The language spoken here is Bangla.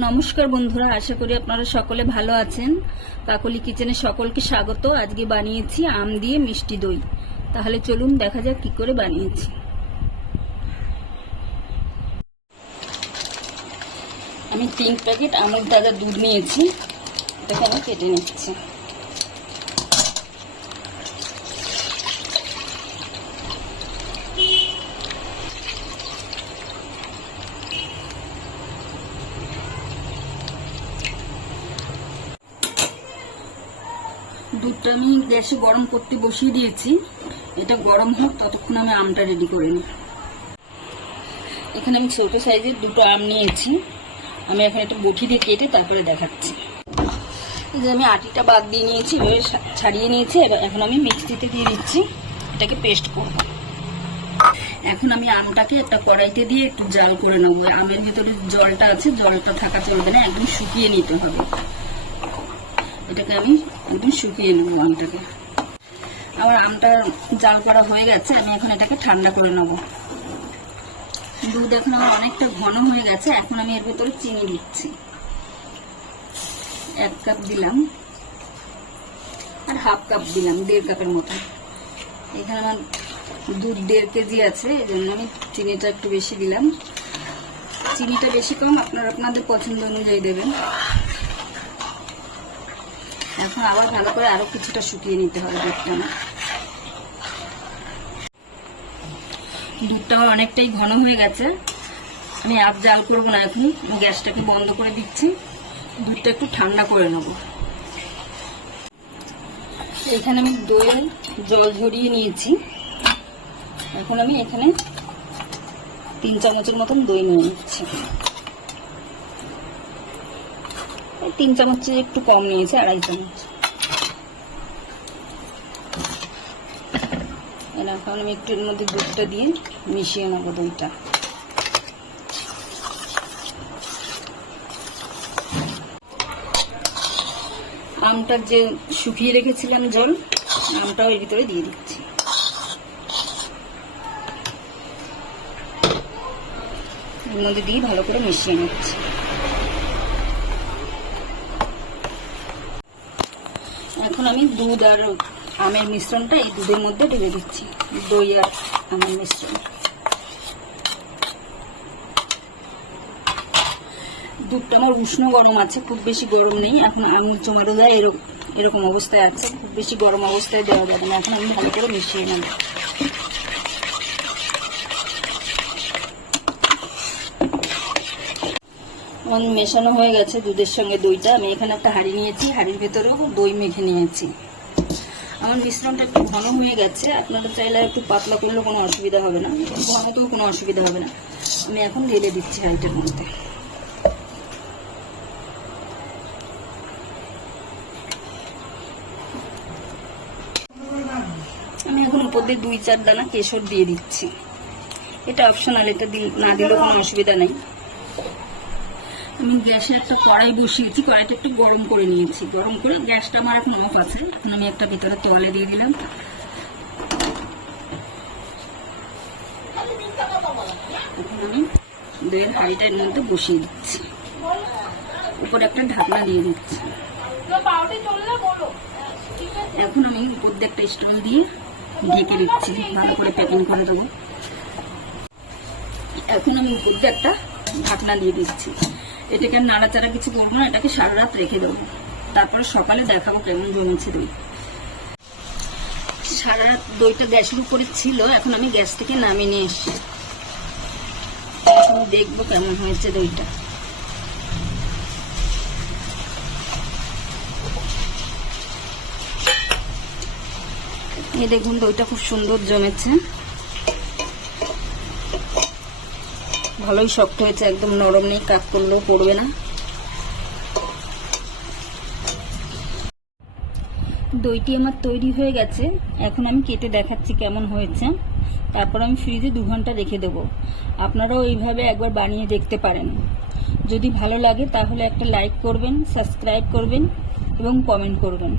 নমস্কার বন্ধুরা, আশা করি আপনারা সকলে ভালো আছেন। কাকলি কিচেনে সকলকে স্বাগত। আজকে বানিয়েছি আম দিয়ে মিষ্টি দই। তাহলে চলুন দেখা যাক কি করে বানিয়েছি। আমি 3 প্যাকেট আমুল তাজা দুধ নিয়েছি, এটাকে আমি কেটে নিচ্ছি। দুধটা আমি গ্যাসে গরম করতে বসিয়ে দিয়েছি, এটা গরম হোক ততক্ষণ আমি আমটা রেডি করে নিই। এখানে আমি ছোট সাইজের 2টো আম নিয়েছি, আমি এখন একটা বটি দিয়ে কেটে তারপরে দেখাচ্ছি। এই যে আমি আটিটা বাদ দিয়ে নিয়েছি, এভাবে ছাড়িয়ে নিয়েছি। এখন আমি মিক্সিতে দিয়ে দিচ্ছি, এটাকে পেস্ট করব। এখন আমি আমটাকে একটা কড়াইতে দিয়ে একটু জাল করে নেব। আমের ভেতরে জলটা আছে, জলটা থাকা চলবে না, একদম শুকিয়ে নিতে হবে। এটাকে আমি একদম শুকিয়ে নেব আমটাকে। আমার আমটা জাল করা হয়ে গেছে, আমি এখন এটাকে ঠান্ডা করে নেব। দুধ এখন আমার অনেকটা ঘন হয়ে গেছে। এখন আমি এর ভেতরে চিনি দিচ্ছি, 1 কাপ দিলাম আর হাফ কাপ দিলাম, 1.5 কাপের মতো। এখানে আমার দুধ 1.5 কেজি আছে, এই জন্য আমি চিনিটা একটু বেশি দিলাম। চিনিটা বেশি কম আপনারা আপনাদের পছন্দ অনুযায়ী দেবেন। এখন আবার ভালো করে আরো কিছুটা শুকিয়ে নিতে হবে দুধটা। দুধটা আমার অনেকটাই ঘন হয়ে গেছে, আমি আর জাল করবো না। এখন গ্যাসটাকে বন্ধ করে দিচ্ছি, দুধটা একটু ঠান্ডা করে নেব। এখানে আমি দইয়ের জল ঝরিয়ে নিয়েছি। এখন আমি এখানে 3 চামচের মতন দই নিয়ে নিচ্ছি। 3 চামচের একটু কম নিয়েছি, 2.5 চামচ। এখন আমি একটু এর মধ্যে দুধটা দিয়ে মিশিয়ে নেবো দইটা। আমটা যে শুকিয়ে রেখেছিলাম জল, আমটাও এর ভিতরে দিয়ে দিচ্ছি। এর মধ্যে দিয়ে ভালো করে মিশিয়ে নিচ্ছি। এখন আমি দুধ আর আমের মিশ্রণটা এই দুধের মধ্যে ঢেলে দিচ্ছি, দই আর আমের মিশ্রণ। দুধটা আমার উষ্ণ গরম আছে, খুব বেশি গরম নেই। এখন আম জমাটো দেয় এরকম অবস্থায় আছে, খুব বেশি গরম অবস্থায় দেওয়া যাবে না। এখন আমি ভালো করে মিশিয়ে নেব। আমার মেশানো হয়ে গেছে দুধের সঙ্গে দইটা। আমি এখানে একটা হাঁড়ি নিয়েছি, হাঁড়ির ভেতরেও দই মেখে নিয়েছি। আমার মিশ্রণটা একটু ঘন হয়ে গেছে, আপনারা চাইলে একটু পাতলা করলেও কোনো অসুবিধা হবে না, ঘনতেও কোনো অসুবিধা হবে না। আমি এখন ঢেলে দিচ্ছি হাঁড়িটার মধ্যে। আমি এখন উপর দিয়ে 2-4 দানা কেশর দিয়ে দিচ্ছি। এটা অপশনাল, এটা না দিলেও কোনো অসুবিধা নেই। আমি গ্যাসে একটা কড়াই বসিয়েছি, কড়াইটা একটু গরম করে নিয়েছি। গরম করে গ্যাসটা আমার এখন অফ আছে। এখন আমি একটা ভিতরে তলে দিয়ে দিলাম। এখন আমি দইয়ের হাঁড়িটার মধ্যে বসিয়ে দিচ্ছি, উপরে একটা ঢাকনা দিয়ে দিচ্ছি। এখন আমি উপর দিয়ে একটা স্টুল দিয়ে ঢেকে দিচ্ছি, ভালো করে প্যাকিং করে দেবো। এখন আমি উপর দিয়ে একটা ঢাকনা দিয়ে দিচ্ছি। এটাকে আর নাড়াচাড়া কিছু করবো না, এটাকে সারা রাত রেখে দেবো। তারপরে সকালে দেখাবো কেমন জমেছে দই। সারা রাত দইটা গ্যাসের উপরে ছিল, এখন আমি গ্যাস থেকে নামিয়ে নিয়ে এসছি। এখন দেখবো কেমন হয়েছে দইটা। এই দেখুন দইটা খুব সুন্দর জমেছে, ভালোই শক্ত হয়েছে, একদম নরম নেই, কাট করলেও পড়বে না। দইটি আমার তৈরি হয়ে গেছে, এখন আমি কেটে দেখাচ্ছি কেমন হয়েছে। তারপর আমি ফ্রিজে 2 ঘন্টা রেখে দেবো। আপনারাও এইভাবে একবার বানিয়ে দেখতে পারেন। যদি ভালো লাগে তাহলে একটা লাইক করবেন, সাবস্ক্রাইব করবেন এবং কমেন্ট করবেন।